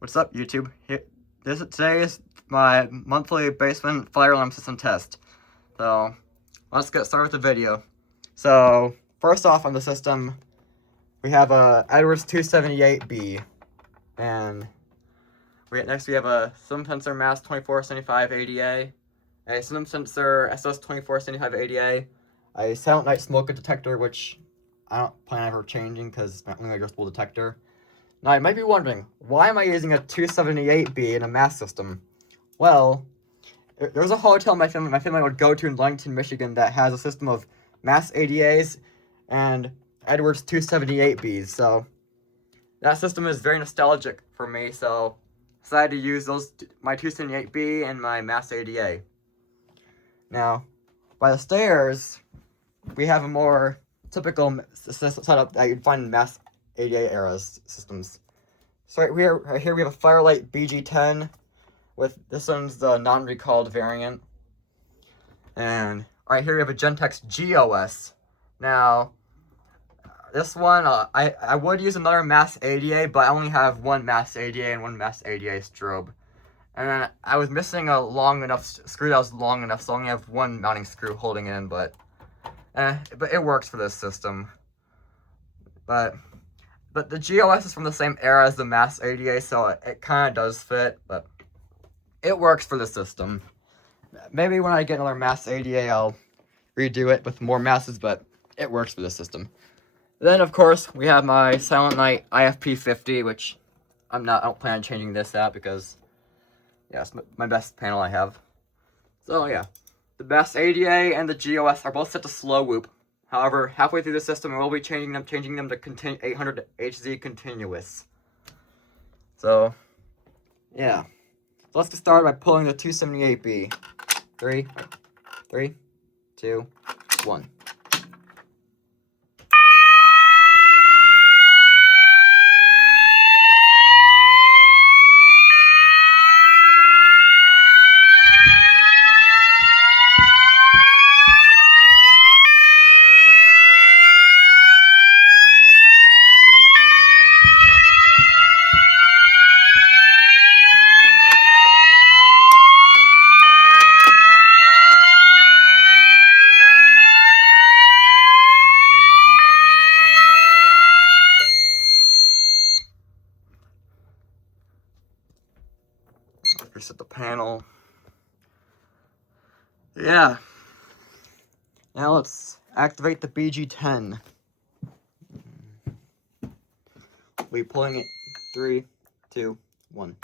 What's up, YouTube? Today is my monthly basement fire alarm system test. So let's get started with the video. So first off on the system, we have a Edwards 278B, and next we have a SIM sensor MAS 2475 ADA, a SIM sensor SS 2475 ADA, a silent night smoke detector, which I don't plan on ever changing because it's my only adjustable detector. Now, you might be wondering, why am I using a 278B in a MAS system? Well, there's a hotel my family would go to in Ludington, Michigan that has a system of MAS ADAs and Edwards 278Bs, so that system is very nostalgic for me, so I decided to use my 278B and my MAS ADA. Now, by the stairs, we have a more typical setup that you'd find in MAS ADA era systems. So right here we have a Firelight BG10 with this one's the non-recalled variant. And right here we have a Gentex GOS. Now, this one, I would use another MAS ADA, but I only have one MAS ADA and one MAS ADA strobe. And then I was missing a long enough screw that was long enough, so I only have one mounting screw holding it in, but it works for this system. But the GOS is from the same era as the MAS ADA, so it kind of does fit, but it works for the system. Maybe when I get another MAS ADA, I'll redo it with more masses, but it works for the system. Then, of course, we have my Silent Night IFP50, which I don't plan on changing this out because, yeah, it's my best panel I have. So, yeah, the MAS ADA and the GOS are both set to slow whoop. However, halfway through the system, we'll be changing them to 800 HZ continuous. So, yeah. So let's get started by pulling the 278B. 3, 2, 1. Reset the panel. Yeah. Now let's activate the BG10. We'll be pulling it. 3, 2, 1.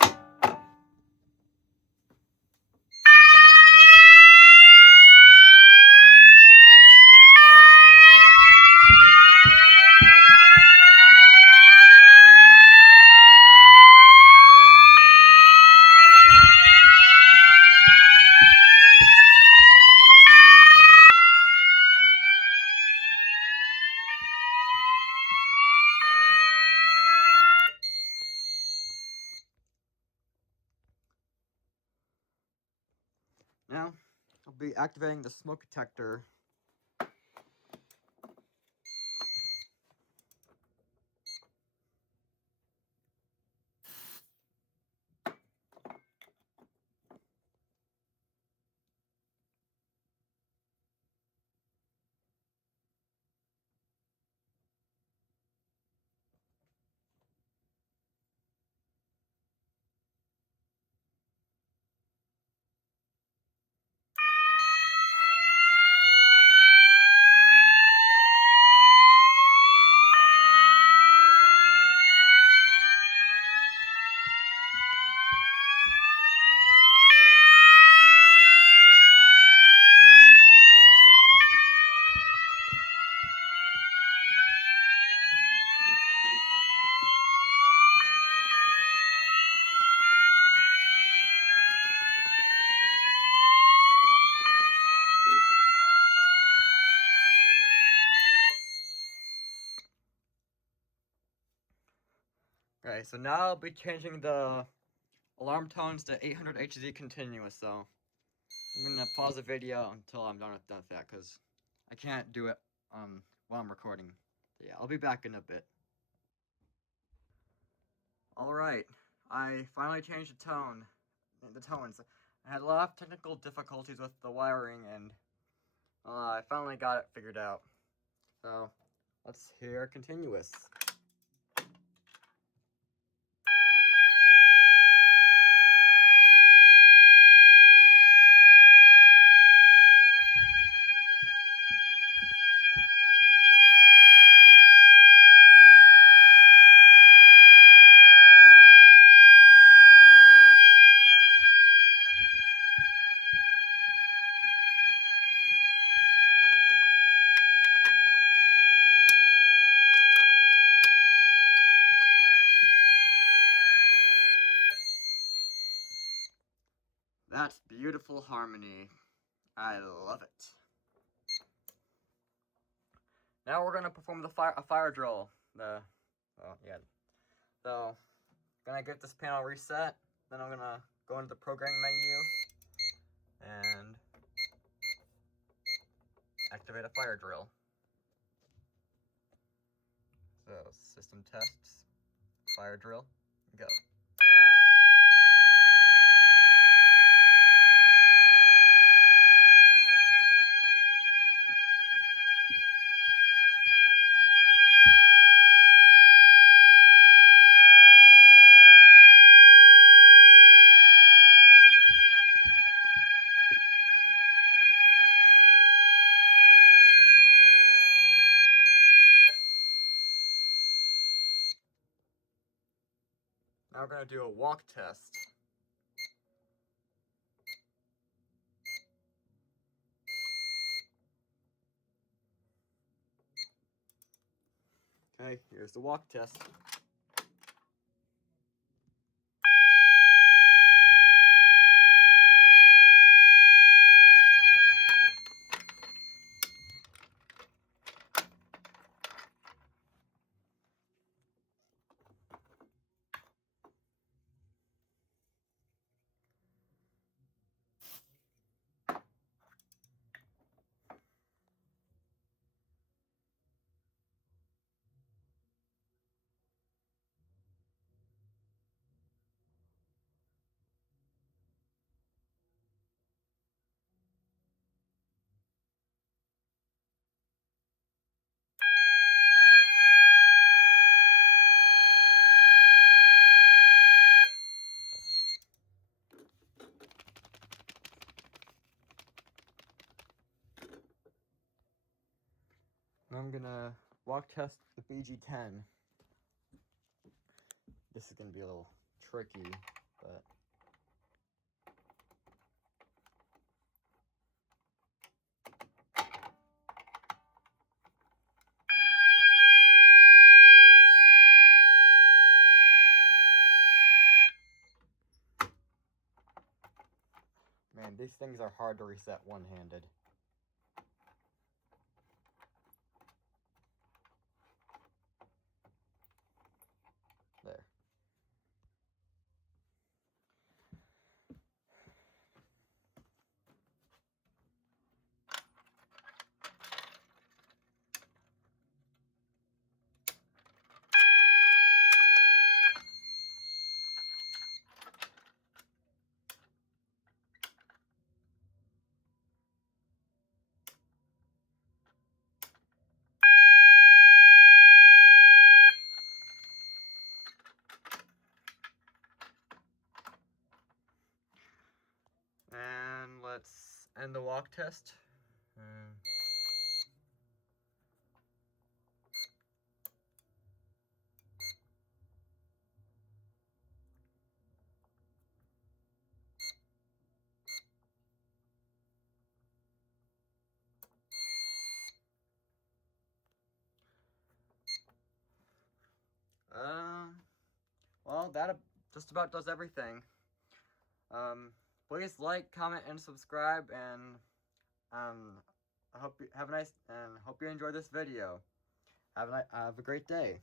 Now, I'll be activating the smoke detector. Okay, so now I'll be changing the alarm tones to 800 HZ continuous, so I'm gonna pause the video until I'm done with that, because I can't do it while I'm recording. Yeah, I'll be back in a bit. Alright, I finally changed the tones. I had a lot of technical difficulties with the wiring, and I finally got it figured out. So, let's hear continuous. That's beautiful harmony. I love it. Now we're gonna perform a fire drill. So gonna get this panel reset. Then I'm gonna go into the programming menu and activate a fire drill. So system tests, fire drill, go. Now we're going to do a walk test. Okay, here's the walk test. Now I'm gonna walk test the BG10. This is gonna be a little tricky, but man, these things are hard to reset one-handed. There. And let's end the walk test. Well, that just about does everything. Please like, comment, and subscribe, and I hope you have a nice, and hope you enjoy this video. Have a great day.